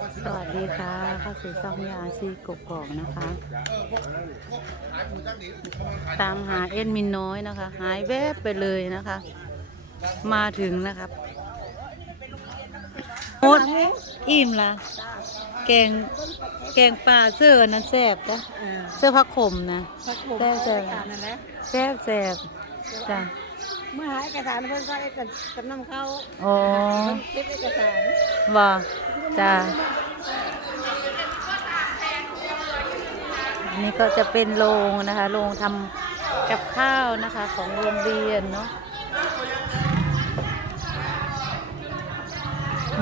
สวัสดีค่ะเข้าสู่ช่องยาซีกกอกนะคะ ตามหาเอ็นมินน้อยนะคะ หายแวบไปเลยนะคะ มาถึงนะครับหมดอิ่มละแกงแกงปลาเสื้อนั้นแซ่บจ้ะเสื้อพักขมนะพระครูแซ่บแซ่บนั่นแหละแซ่บแซ่บจ้ะเมื่อหาเอกสารเพิ่นก็เอกสารนำเข้าอ๋อเก็บเอกสารว่า จ้ะอันนี้ก็จะเป็นโรงนะคะ โรงทำกับข้าวนะคะของโรงเรียนเนาะ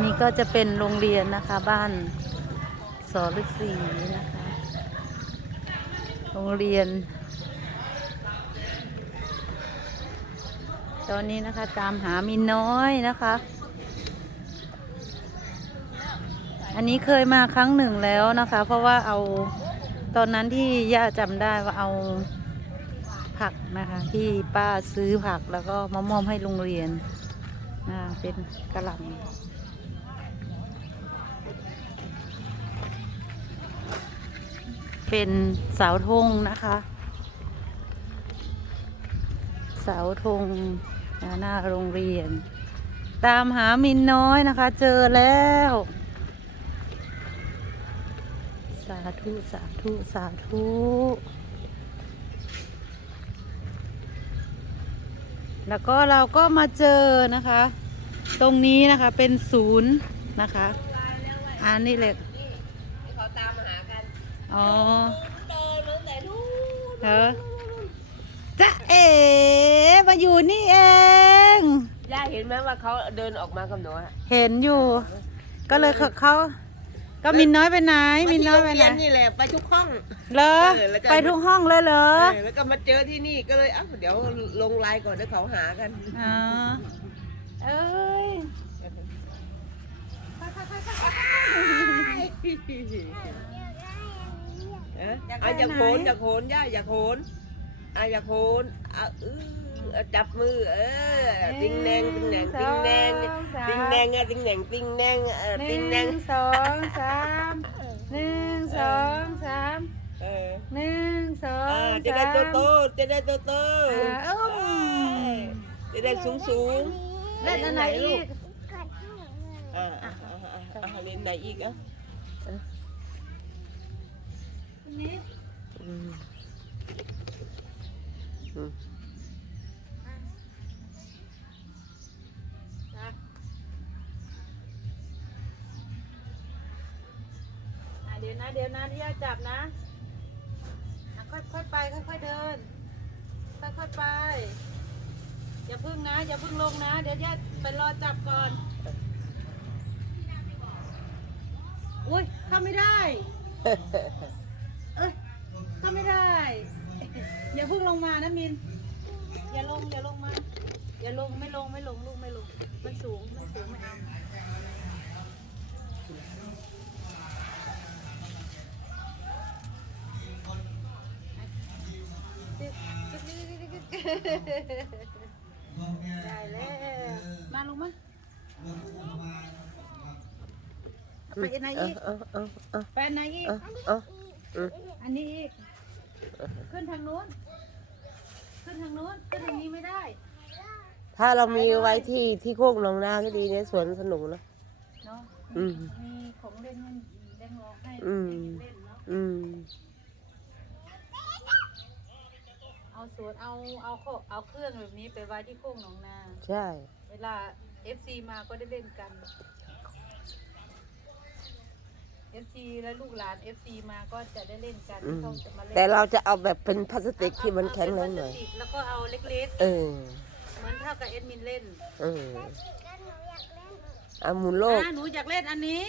นี่ก็จะเป็นโรงเรียนนะคะบ้านสอฤษีนะคะ โรงเรียน ตอนนี้นะคะตามหามินน้อยนะคะ อันนี้เคยมาครั้งหนึ่งแล้วนะคะ เพราะว่าเอาตอนนั้นที่ย่าจำได้ว่าเอาผักนะคะ ที่ป้าซื้อผักแล้วก็มามอบให้โรงเรียนนะเป็นกระหล่ำเป็นเสาธงนะคะ เสาธงหน้าโรงเรียน ตามหามินน้อยนะคะ เจอแล้ว สาธุ สาธุ สาธุแล้วก็เราก็มาเจอนะคะ ตรงนี้นะคะเป็นศูนย์นะคะอันนี้เลยเขาตามหากันอ๋อเดินตั้งแต่นู้นเออจะเอ๋มาอยู่นี่เองย่าเห็นไหมว่าเขาเดินออกมากับหนูอะเห็นอยู่ ก็เลยเขาเขา ก็มินน้อยไปไหน มินน้อยไปไหนมาที่โรงเรีนี่แหละไปทุกห้องเหรอเออแล้วก็ไปทุกห้องเลยเหรอเออแล้วก็มาเจอที่นี่ก็เลยเอ้าเดี๋ยวลงไลน์ก่อนเดี๋ยวเขาหากันอ๋อเอ้ยเอ๊ะเอาอย่าโขนอย่าโขนย่าอย่าโขนเอาอย่าโขนเอาอื้อเอา จับมือ เออติงแนงติงแนงติงแนงติงแนงอะติงแนงติงแนงเออหติงแนนึ่งงสองสามหนึ่งสองสามเออหนึ่งสออ่างจะได้สามโตโตจะได้โตโตอ่าเอ้มจะได้สูงสูงเล่นอันไหนอีกอ่าอ่าอ่าอ่าอ่าเล่นไหนอีกอะอันนี้อืม เดี๋ยวนะ เดี๋ยวนะที่จะจับนะอะค่อยๆไป ค่อยๆเดิน ค่อยๆไป อย่าพึ่งนะ อย่าพึ่งลงนะ เดี๋ยวย่าไปรอจับก่อน อุ้ยเข้าไม่ได้ เอ้ยเข้าไม่ได้ อย่าพึ่งลงมานะมิน อย่าลง อย่าลงมา อย่าลง ไม่ลง ไม่ลง ลูกไม่ลง มันสูง มันสูงไม่เอา ได้แล้วมาลงมาไปอันไหนเออีอกเออเออเออไปอันไหนอีกเออเอออืมอันนี้อีกขึ้นทางนู้น ขึ้นทางนู้นขึ้นทางนี้ไม่ได้ ถ้าเรามีไว้ที่ที่โคกหนองนาก็ดีเนี่ยสวนสนุกนะเนาะอืมมีของเล่นมันเล่นร้องให้อืมเล่นเนาะ อืม เอาสวนเอาเอาโคเอาเครื่องแบบนี้ไปไว้ที่โค้งหนองนา ใช่ เวลา FC มาก็ได้เล่นกัน FC และลูกหลาน FC มาก็จะได้เล่นกันอืม เขาจะมาเล่นแต่เราจะเอาแบบเป็นพลาสติกที่มันแข็งแรงหน่อย เาเป็พลาสติกแล้วก็เอาเล็กเออ ๆ เหมือนเท่ากับเอ็ดมินเล่นเออเอาหมุนโลกอ่าหนูอยากเล่นอันนี้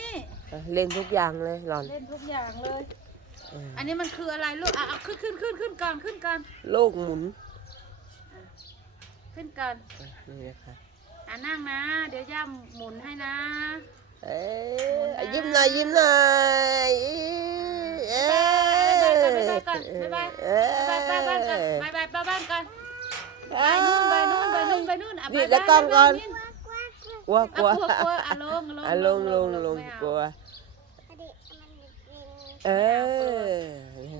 อะเล่นทุกอย่างเลยหลอน เล่นทุกอย่างเลยเอออันนี้มันคืออะไรลูกอะเอาขึ้นขึ้นขึ้นขึ้นก่อนขึ้นก่อนโลกหมุนขึ้นก่อนอะนี่นะคะอะนั่งนะ เดี๋ยวย่าหมุนให้นะเอ้ยอะยิ้มหน่อยยิ้มหน่อยเอ้ยบ๊ายบายก่อนบ๊ายบายเอ้ยบ๊ายบายบ๊ายบายก่อนบ๊ายบายป้าบ้านก่อนไปนู่นไปนู่นไปนู่นไปนู่นอะนี่บ๊ายแล้บาวยกล้องก่อนบ๊ายบายกลัวกลัวอะกลัวกลัวอะลงลงอะลงลงลงไม่เอากลัว เออ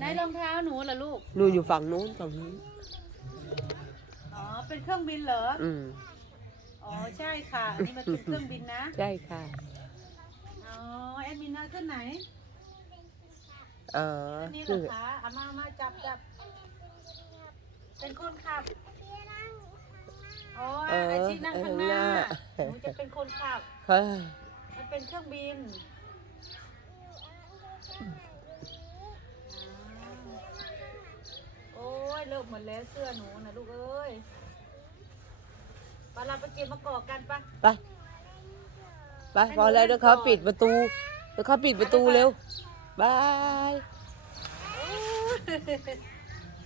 ไหนรองเท้าหนูล่ะลูก หนูอยู่ฝั่งนู้นฝั่งนู้น อ๋อ เป็นเครื่องบินเหรอ อืมอ๋อ ใช่ค่ะ อันนี้มันเป็นเครื่องบินนะ ใช่ค่ะ อ๋อ แอดมินนาขึ้นไหนเอออันนี้เหรคืออคะเอามามาจับจับ เป็นคนขับ อ๋อเออไอชีนั่งข้างหน้าเออหนูจะเป็นคนขับค่ะมันเป็นเครื่องบินโอ้ ยเลิกหมดแล้วเสื้อหนูนะลูกเอ้ยไปเราไปเก็บมะกอกกันปะไปไปพอแล้วเดี๋ยวเขาปิดประตูเดี๋ยวเขาปิดประตูเร็วบาย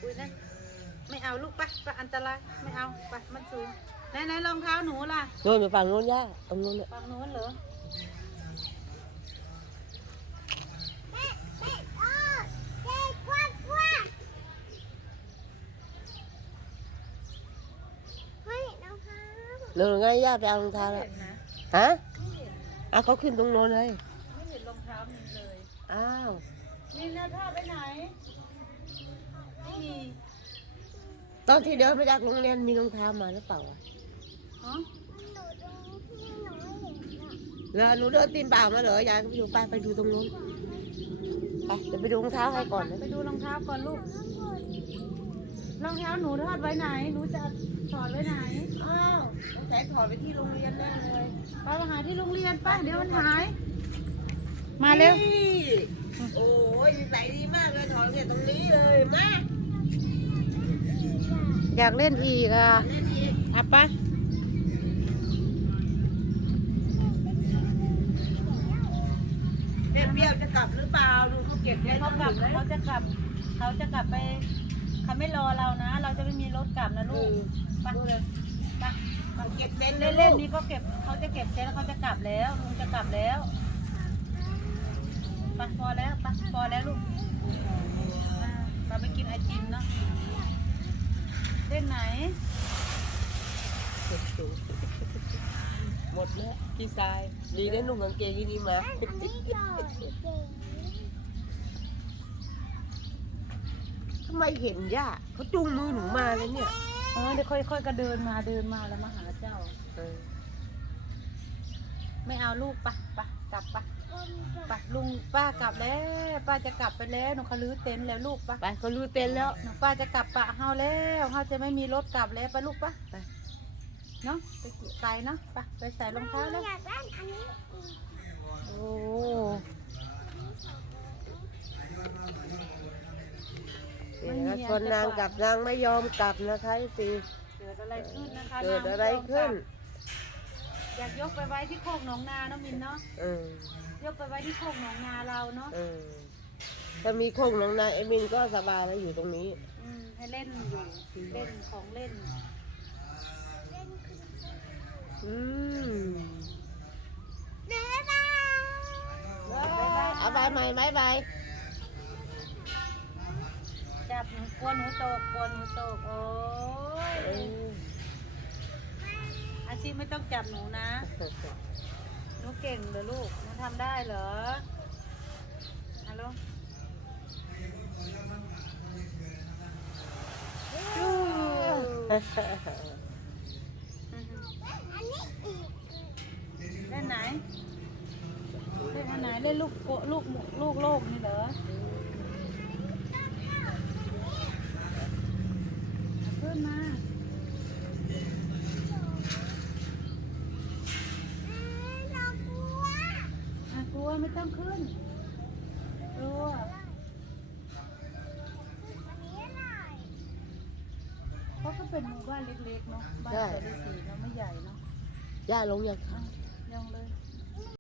อุ้ยนั่นไม่เอาลูกปะปะอันตรายไม่เอาปะมันสูงไหนไหนรองเท้าหนูล่ะโน่นอยู่ฝั่งนู้นย่าตรงนู้นเนี่ยฝั่งโน้นเหรอ เร็วไงย่าไปเอารองเท้าไม่แล้วเห็นนะฮะไม่เห็นอะเขาขึ้นตรงโน้นเลยไม่เห็นรองเท้ามีเลยอ้าวมีหน้าท่าไปไหนไม่มีตอนที่เดินมาจากโรงเรียนมีรองเท้ามาหรือเปล่าอะอ๋อแล้วหนูเดินตีนเปล่ามาเหรอยายก็ไปดูไปไปดูตรงนู้นไปเดี๋ยวไปดูรองเท้าให้ก่อนนะไปดูรองเท้าก่อนลูก รองเท้าหนูทอดไว้ไหน หนูจะถอดไว้ไหน อ้าวสงสัยถอดไปที่โรงเรียนแน่เลยไปมาหาที่โรงเรียนป่ะเดี๋ยวมันหาย มาเร็ว นี่โอ้ยนิสัยดีมากเลยถอดเนี่ยตรงนี้เลยมาอยากเล่นอีกอะเล่นอีกอะไปะแม่เปรี้ยวจะกลับหรือเปล่าดูเขาเก็บไว้เขากลับตรงไหนเขาจะกลับ เขาจะกลับไป เขาไม่รอเรานะ เราจะไม่มีรถกลับนะเอลูกอไปดูเลยไปเขาเก็บเต็นท์เล่เล่นนเล่นๆนี้ก็เก็บเขาจะเก็บเสร็จแล้วเขาจะกลับแล้วลุงจะกลับแล้วไปพอแล้วไปพอแล้วลูกอ่าเราไปกินไอติมเนาะเล่นไหน หมดแล้วพี่ชายดีนะหนุ่มกางเกงที่นี่มาทำ ไมเห็นย่าเขาจูงมือหนูมาเลยเนี่ยเออเดี๋ยวค่อยๆก็เดินมาเดินมาแล้วมาหาเจ้า เออไม่เอาลูกปะปะกลับปะปะลุงป้ากลับแล้ว ป้าจะกลับไปแล้วหนูเขาลื้อเต็นท์แล้วลูกปะไปเขารู้เต็นท์แล้ว หนูป้าจะกลับปะเฮาแล้วเฮาจะไม่มีรถกลับแล้วไปลูกปะไปเนาะไปใส่เนาะปะไปใส่รองเท้าแล้ว อยากได้อันนี้อีกโอ้ นี่นะคนนางกับนางไม่ยอมกลับนะคะสิเกิดอะไรขึ้นนะคะเกิดอะไรขึ้น อยากยกไปไว้ที่โคกหนองนาเนาะมินเนาะเออยกไปไว้ที่โคกหนองนาเราเนาะเออถ้ามีโคงน้องนางเอมินก็สบายแล้วอยู่ตรงนี้อืมให้เล่นอยู่เล่นของเล่นอืมเด้อนะเอาบายใหม่บายบาย จับหนูกลัวหนูตกกลัวหนูตกโอ้ยเอออาชีพไม่ต้องจับหนูนะหนูเก่งเหรอลูกหนูทำได้เหรอฮัลโหลจู้อันนี้อีกเล่นไหนเล่นอันไหนเล่นลูกโกลูกหมูลูกโลกนี่เหรอเอาขึ้นมา เรากลัว อะกลัว ไม่ต้องขึ้นกลัวอันนี้อะไรเพราะก็เป็นหมู่บ้านเล็กๆเนาะบ้านสารีสีเนาะไม่ใหญ่เนาะย่าลงยังอะยังเลย